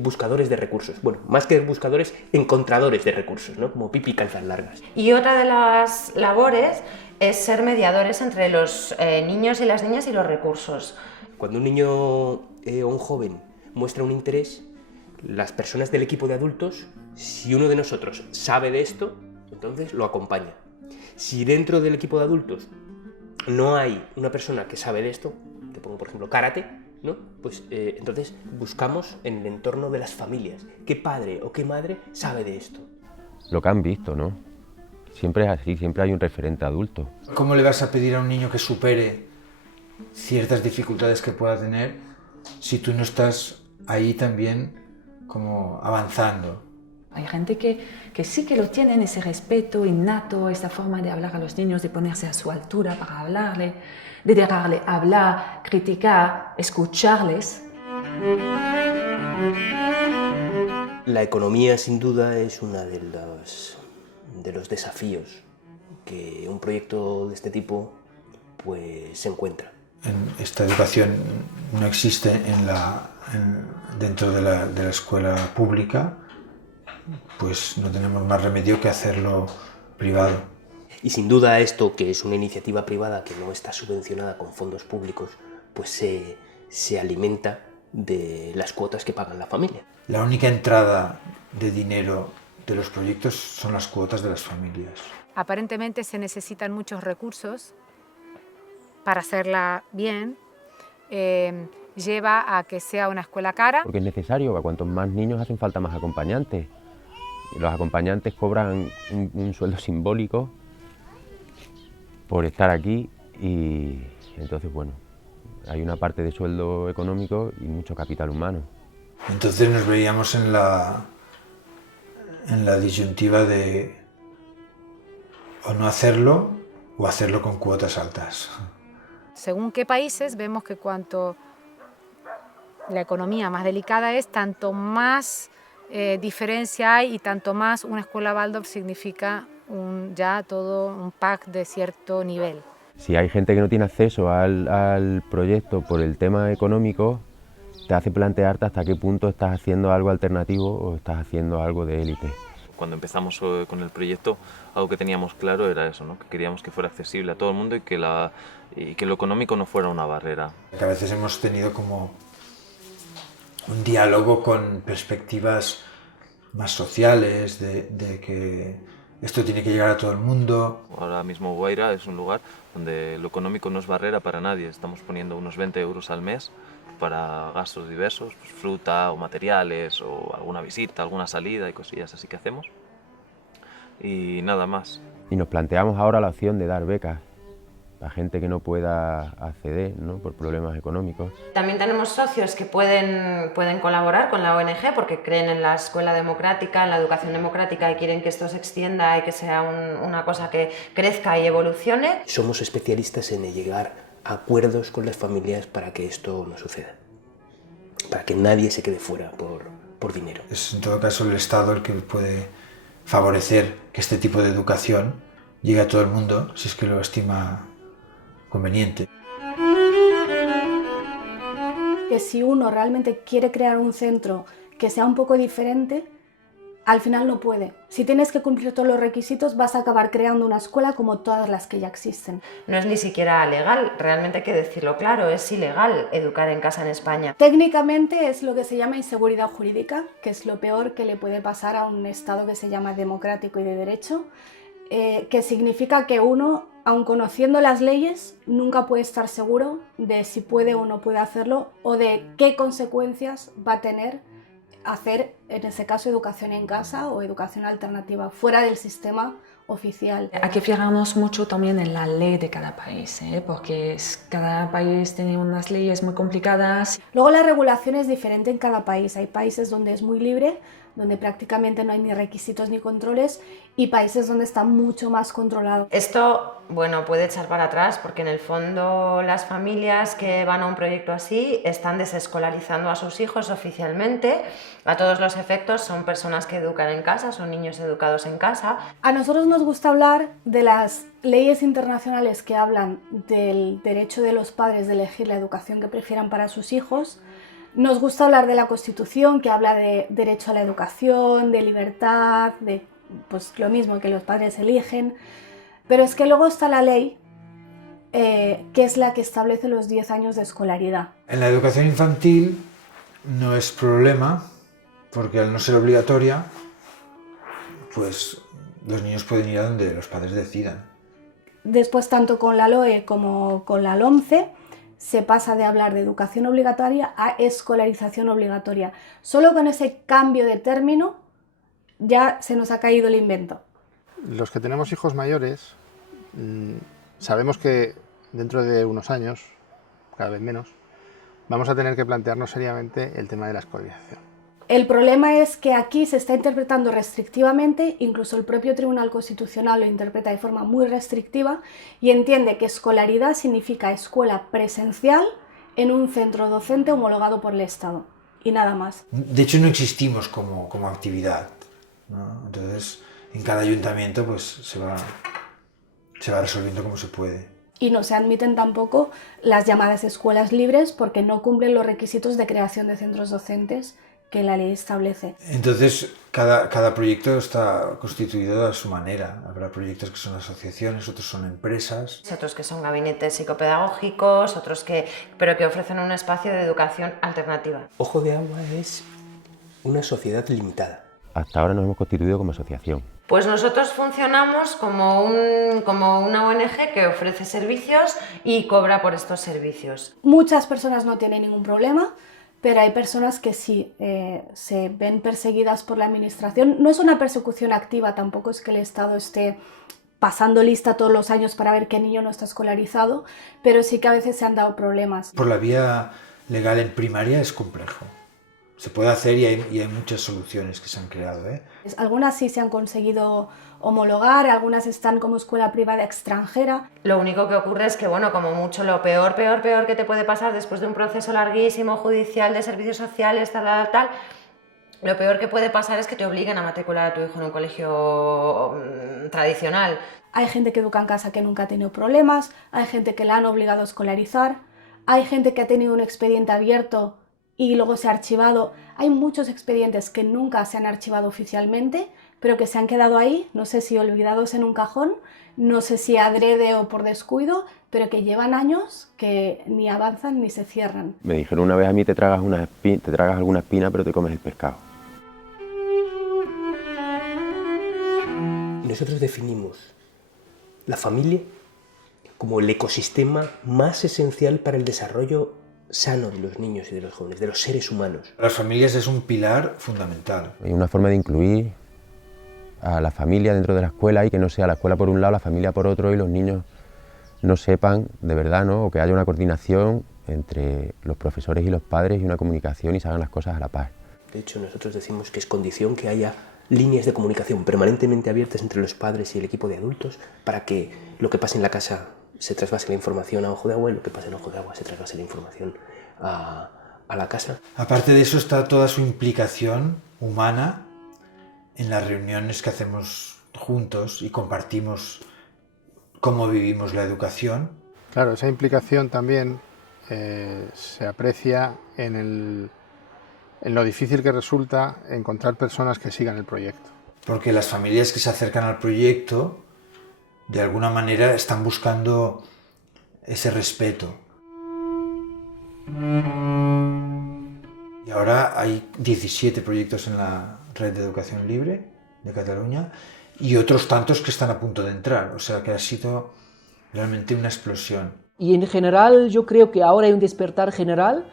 buscadores de recursos. Bueno, más que buscadores, encontradores de recursos, ¿no? Como Pipi Calzas Largas. Y otra de las labores es ser mediadores entre los niños y las niñas y los recursos. Cuando un niño o un joven muestra un interés, las personas del equipo de adultos, si uno de nosotros sabe de esto, entonces lo acompaña. Si dentro del equipo de adultos no hay una persona que sabe de esto, te pongo por ejemplo karate, ¿no? Pues entonces buscamos en el entorno de las familias qué padre o qué madre sabe de esto. Lo que han visto, ¿no? Siempre es así, siempre hay un referente adulto. ¿Cómo le vas a pedir a un niño que supere ciertas dificultades que pueda tener si tú no estás ahí también como avanzando? Hay gente que sí que lo tienen, ese respeto innato, esta forma de hablar a los niños, de ponerse a su altura para hablarle, de dejarle hablar, criticar, escucharles. La economía, sin duda, es uno de los desafíos que un proyecto de este tipo pues, se encuentra. Esta educación no existe dentro de la escuela pública pues no tenemos más remedio que hacerlo privado. Y sin duda esto, que es una iniciativa privada que no está subvencionada con fondos públicos, pues se alimenta de las cuotas que pagan la familia. La única entrada de dinero de los proyectos son las cuotas de las familias. Aparentemente se necesitan muchos recursos para hacerla bien. Lleva a que sea una escuela cara. Porque es necesario, a cuantos más niños hacen falta más acompañantes. Y los acompañantes cobran un sueldo simbólico por estar aquí y entonces, bueno, hay una parte de sueldo económico y mucho capital humano. Entonces nos veíamos en la disyuntiva de o no hacerlo o hacerlo con cuotas altas. Según qué países, vemos que cuanto la economía más delicada es, tanto más diferencia hay y tanto más una escuela Waldorf significa ya todo un pack de cierto nivel. Si hay gente que no tiene acceso al proyecto por el tema económico, te hace plantearte hasta qué punto estás haciendo algo alternativo o estás haciendo algo de élite. Cuando empezamos con el proyecto, algo que teníamos claro era eso, ¿no? Que queríamos que fuera accesible a todo el mundo y que lo económico no fuera una barrera. Que a veces hemos tenido como un diálogo con perspectivas más sociales, de que esto tiene que llegar a todo el mundo. Ahora mismo Guaira es un lugar donde lo económico no es barrera para nadie. Estamos poniendo unos 20 euros al mes para gastos diversos, pues fruta o materiales o alguna visita, alguna salida y cosillas así que hacemos. Y nada más. Y nos planteamos ahora la opción de dar becas a gente que no pueda acceder, ¿no? Por problemas económicos. También tenemos socios que pueden colaborar con la ONG porque creen en la escuela democrática, en la educación democrática y quieren que esto se extienda y que sea una cosa que crezca y evolucione. Somos especialistas en llegar a acuerdos con las familias para que esto no suceda, para que nadie se quede fuera por dinero. Es en todo caso el Estado el que puede favorecer que este tipo de educación llegue a todo el mundo si es que lo estima conveniente. Que si uno realmente quiere crear un centro que sea un poco diferente, al final no puede. Si tienes que cumplir todos los requisitos, vas a acabar creando una escuela como todas las que ya existen. No es ni siquiera legal, realmente hay que decirlo claro, es ilegal educar en casa en España. Técnicamente es lo que se llama inseguridad jurídica, que es lo peor que le puede pasar a un Estado que se llama democrático y de derecho, que significa que uno, aun conociendo las leyes, nunca puede estar seguro de si puede o no puede hacerlo o de qué consecuencias va a tener hacer, en este caso, educación en casa o educación alternativa, fuera del sistema oficial. Hay que fijarnos mucho también en la ley de cada país, porque cada país tiene unas leyes muy complicadas. Luego la regulación es diferente en cada país. Hay países donde es muy libre, donde prácticamente no hay ni requisitos ni controles, y países donde está mucho más controlado. Esto, bueno, puede echar para atrás porque en el fondo las familias que van a un proyecto así están desescolarizando a sus hijos oficialmente. A todos los efectos son personas que educan en casa, son niños educados en casa. A nosotros nos gusta hablar de las leyes internacionales que hablan del derecho de los padres de elegir la educación que prefieran para sus hijos. Nos gusta hablar de la Constitución, que habla de derecho a la educación, de libertad, de pues lo mismo que los padres eligen. Pero es que luego está la ley, que es la que establece los 10 años de escolaridad. En la educación infantil no es problema, porque al no ser obligatoria, pues los niños pueden ir a donde los padres decidan. Después, tanto con la LOE como con la LOMCE, se pasa de hablar de educación obligatoria a escolarización obligatoria. Solo con ese cambio de término ya se nos ha caído el invento. Los que tenemos hijos mayores sabemos que dentro de unos años, cada vez menos, vamos a tener que plantearnos seriamente el tema de la escolarización. El problema es que aquí se está interpretando restrictivamente, incluso el propio Tribunal Constitucional lo interpreta de forma muy restrictiva y entiende que escolaridad significa escuela presencial en un centro docente homologado por el Estado y nada más. De hecho no existimos como actividad, ¿no? Entonces en cada ayuntamiento pues se va resolviendo como se puede. Y no se admiten tampoco las llamadas escuelas libres porque no cumplen los requisitos de creación de centros docentes que la ley establece. Entonces, cada proyecto está constituido a su manera. Habrá proyectos que son asociaciones, otros son empresas. Otros que son gabinetes psicopedagógicos, pero que ofrecen un espacio de educación alternativa. Ojo de Agua es una sociedad limitada. Hasta ahora nos hemos constituido como asociación. Pues nosotros funcionamos como una ONG que ofrece servicios y cobra por estos servicios. Muchas personas no tienen ningún problema, pero hay personas que sí se ven perseguidas por la administración. No es una persecución activa, tampoco es que el Estado esté pasando lista todos los años para ver qué niño no está escolarizado, pero sí que a veces se han dado problemas. Por la vía legal en primaria es complejo. Se puede hacer y hay muchas soluciones que se han creado, ¿eh? Algunas sí se han conseguido homologar, algunas están como escuela privada extranjera. Lo único que ocurre es que, bueno, como mucho lo peor que te puede pasar después de un proceso larguísimo judicial de servicios sociales, tal, lo peor que puede pasar es que te obliguen a matricular a tu hijo en un colegio tradicional. Hay gente que educa en casa que nunca ha tenido problemas, hay gente que la han obligado a escolarizar, hay gente que ha tenido un expediente abierto y luego se ha archivado. Hay muchos expedientes que nunca se han archivado oficialmente, pero que se han quedado ahí, no sé si olvidados en un cajón, no sé si adrede o por descuido, pero que llevan años que ni avanzan ni se cierran. Me dijeron una vez a mí, te tragas alguna espina, pero te comes el pescado. Nosotros definimos la familia como el ecosistema más esencial para el desarrollo sano de los niños y de los jóvenes, de los seres humanos. Las familias es un pilar fundamental. Hay una forma de incluir a la familia dentro de la escuela y que no sea la escuela por un lado, la familia por otro y los niños no sepan de verdad, ¿no? O que haya una coordinación entre los profesores y los padres y una comunicación y se hagan las cosas a la par. De hecho, nosotros decimos que es condición que haya líneas de comunicación permanentemente abiertas entre los padres y el equipo de adultos para que lo que pase en la casa se trasvase la información a Ojo de Agua y lo que pasa en Ojo de Agua se trasvase la información a la casa. Aparte de eso está toda su implicación humana en las reuniones que hacemos juntos y compartimos cómo vivimos la educación. Claro, esa implicación también se aprecia en lo difícil que resulta encontrar personas que sigan el proyecto. Porque las familias que se acercan al proyecto de alguna manera están buscando ese respeto. Y ahora hay 17 proyectos en la Red de Educación Libre de Cataluña y otros tantos que están a punto de entrar. O sea que ha sido realmente una explosión. Y en general yo creo que ahora hay un despertar general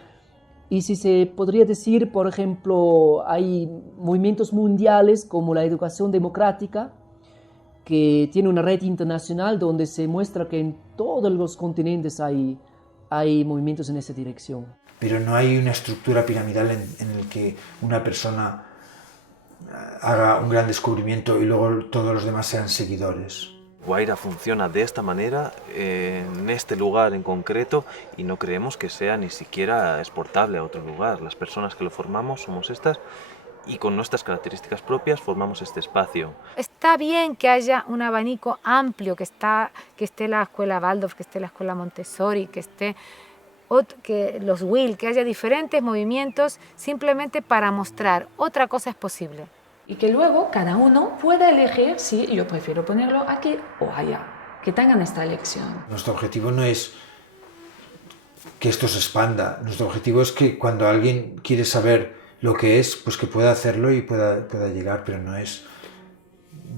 y si se podría decir, por ejemplo, hay movimientos mundiales como la educación democrática, que tiene una red internacional donde se muestra que en todos los continentes hay movimientos en esa dirección. Pero no hay una estructura piramidal en el que una persona haga un gran descubrimiento y luego todos los demás sean seguidores. Guaira funciona de esta manera, en este lugar en concreto, y no creemos que sea ni siquiera exportable a otro lugar. Las personas que lo formamos somos estas, y con nuestras características propias formamos este espacio. Está bien que haya un abanico amplio, que esté la escuela Waldorf, que esté la escuela Montessori, que esté los WIL, que haya diferentes movimientos simplemente para mostrar otra cosa es posible. Y que luego cada uno pueda elegir si yo prefiero ponerlo aquí o allá, que tengan esta elección. Nuestro objetivo no es que esto se expanda, nuestro objetivo es que cuando alguien quiere saber lo que es, pues que pueda hacerlo y pueda llegar, pero no es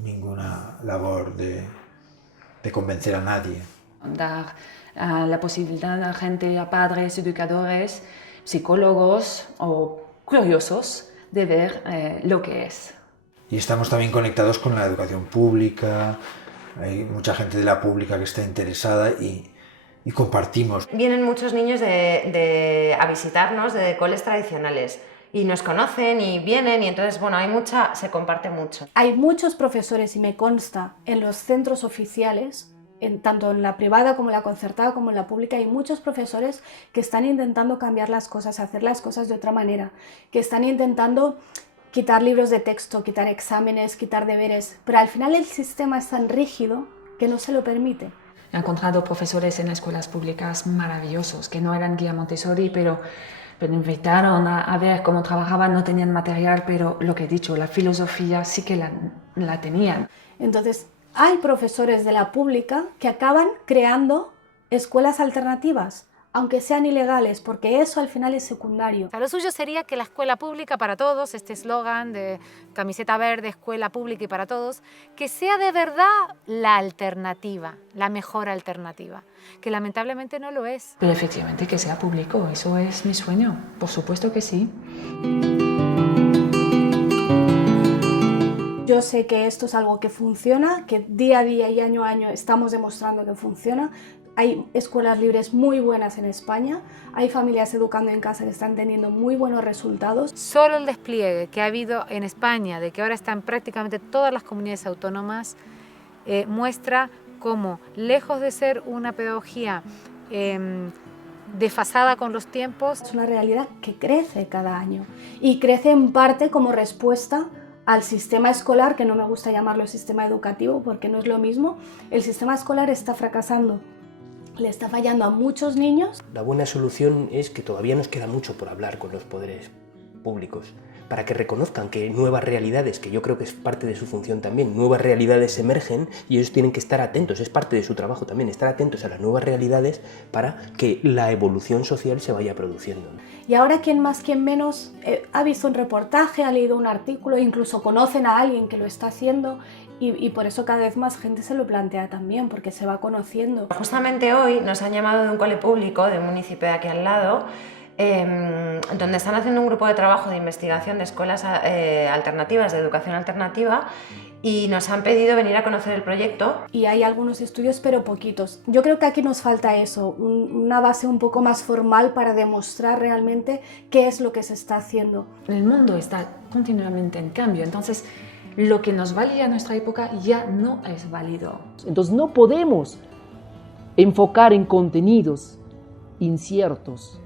ninguna labor de convencer a nadie. Dar la posibilidad a gente, a padres, educadores, psicólogos o curiosos de ver lo que es. Y estamos también conectados con la educación pública, hay mucha gente de la pública que está interesada y compartimos. Vienen muchos niños a visitarnos de coles tradicionales y nos conocen y vienen y entonces, bueno, se comparte mucho. Hay muchos profesores, y me consta, en los centros oficiales, tanto en la privada como en la concertada como en la pública, hay muchos profesores que están intentando cambiar las cosas, hacer las cosas de otra manera, que están intentando quitar libros de texto, quitar exámenes, quitar deberes, pero al final el sistema es tan rígido que no se lo permite. He encontrado profesores en escuelas públicas maravillosos, que no eran guía Montessori, pero me invitaron a ver cómo trabajaban, no tenían material, pero lo que he dicho, la filosofía sí que la tenían. Entonces, hay profesores de la pública que acaban creando escuelas alternativas, aunque sean ilegales, porque eso al final es secundario. O sea, lo suyo sería que la escuela pública para todos, este eslogan de camiseta verde, escuela pública y para todos, que sea de verdad la alternativa, la mejor alternativa, que lamentablemente no lo es. Pero efectivamente que sea público, eso es mi sueño, por supuesto que sí. Yo sé que esto es algo que funciona, que día a día y año a año estamos demostrando que funciona. Hay escuelas libres muy buenas en España, hay familias educando en casa que están teniendo muy buenos resultados. Solo el despliegue que ha habido en España, de que ahora están prácticamente todas las comunidades autónomas, muestra cómo, lejos de ser una pedagogía desfasada con los tiempos, es una realidad que crece cada año y crece en parte como respuesta al sistema escolar, que no me gusta llamarlo sistema educativo porque no es lo mismo. El sistema escolar está fracasando, le está fallando a muchos niños. La buena solución es que todavía nos queda mucho por hablar con los poderes públicos, para que reconozcan que nuevas realidades, que yo creo que es parte de su función también, nuevas realidades emergen y ellos tienen que estar atentos, es parte de su trabajo también, estar atentos a las nuevas realidades para que la evolución social se vaya produciendo. Y ahora quien más, quien menos, ha visto un reportaje, ha leído un artículo, incluso conocen a alguien que lo está haciendo y por eso cada vez más gente se lo plantea también, porque se va conociendo. Justamente hoy nos han llamado de un cole público de un municipio de aquí al lado, donde están haciendo un grupo de trabajo de investigación de escuelas alternativas, de educación alternativa, y nos han pedido venir a conocer el proyecto. Y hay algunos estudios, pero poquitos. Yo creo que aquí nos falta eso, una base un poco más formal para demostrar realmente qué es lo que se está haciendo. El mundo está continuamente en cambio, entonces lo que nos valía en nuestra época ya no es válido. Entonces no podemos enfocar en contenidos inciertos.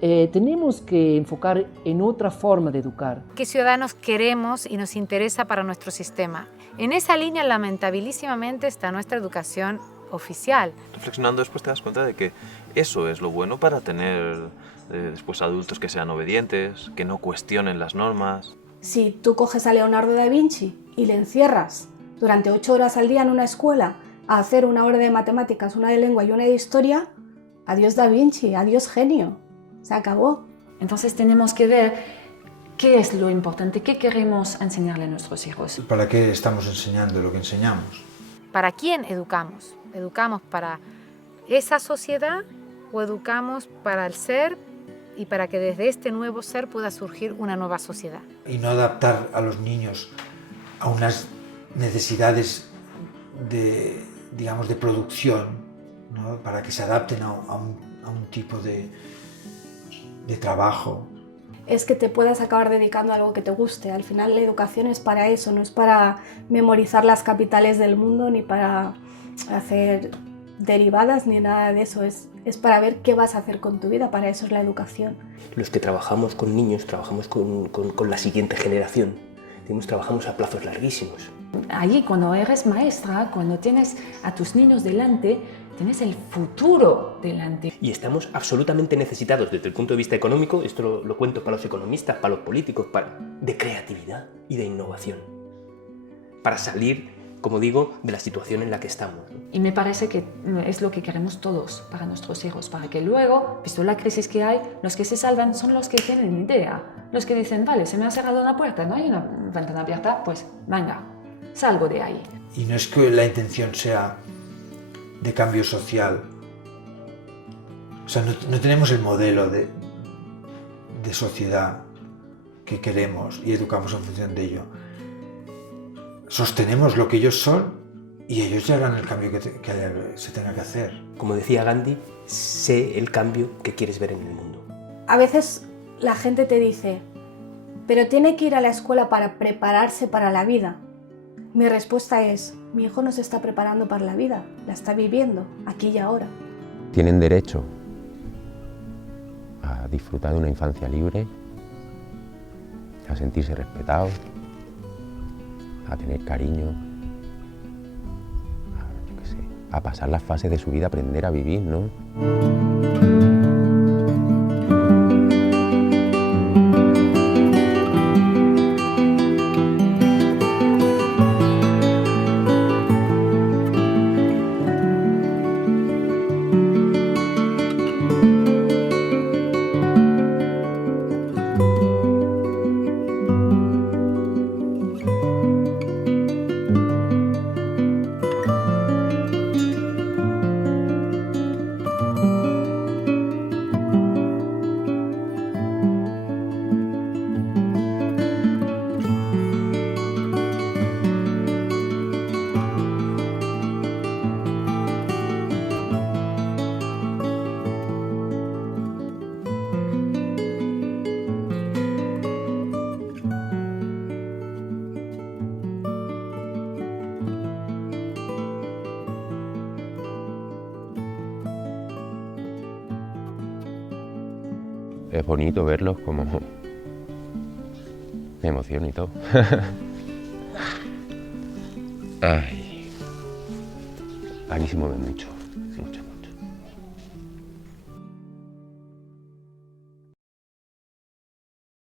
Tenemos que enfocar en otra forma de educar. ¿Qué ciudadanos queremos y nos interesa para nuestro sistema? En esa línea, lamentabilísimamente, está nuestra educación oficial. Reflexionando después te das cuenta de que eso es lo bueno para tener después adultos que sean obedientes, que no cuestionen las normas. Si tú coges a Leonardo da Vinci y le encierras durante 8 horas al día en una escuela a hacer una hora de matemáticas, una de lengua y una de historia, adiós da Vinci, adiós genio. Se acabó. Entonces tenemos que ver qué es lo importante, qué queremos enseñarle a nuestros hijos. ¿Para qué estamos enseñando lo que enseñamos? ¿Para quién educamos? ¿Educamos para esa sociedad o educamos para el ser y para que desde este nuevo ser pueda surgir una nueva sociedad? Y no adaptar a los niños a unas necesidades de, digamos, de producción, ¿no? Para que se adapten a un tipo de trabajo. Es que te puedas acabar dedicando a algo que te guste. Al final la educación es para eso, no es para memorizar las capitales del mundo ni para hacer derivadas ni nada de eso. Es para ver qué vas a hacer con tu vida, para eso es la educación. Los que trabajamos con niños, trabajamos con la siguiente generación. Trabajamos a plazos larguísimos. Allí cuando eres maestra, cuando tienes a tus niños delante, tienes el futuro delante. Y estamos absolutamente necesitados desde el punto de vista económico, esto lo cuento para los economistas, para los políticos, de creatividad y de innovación. Para salir, como digo, de la situación en la que estamos. Y me parece que es lo que queremos todos para nuestros hijos, para que luego, visto la crisis que hay, los que se salvan son los que tienen idea. Los que dicen, vale, se me ha cerrado una puerta, no hay una ventana abierta, pues venga, salgo de ahí. Y no es que la intención sea de cambio social. O sea, no tenemos el modelo de sociedad que queremos y educamos en función de ello. Sostenemos lo que ellos son y ellos ya harán el cambio que se tenga que hacer. Como decía Gandhi, sé el cambio que quieres ver en el mundo. A veces la gente te dice, pero tiene que ir a la escuela para prepararse para la vida. Mi respuesta es, mi hijo no se está preparando para la vida, la está viviendo, aquí y ahora. Tienen derecho a disfrutar de una infancia libre, a sentirse respetados, a tener cariño, a pasar las fases de su vida, aprender a vivir, ¿no? Es bonito verlos como... Me emociono y todo. Ay. A mí se mueven mucho.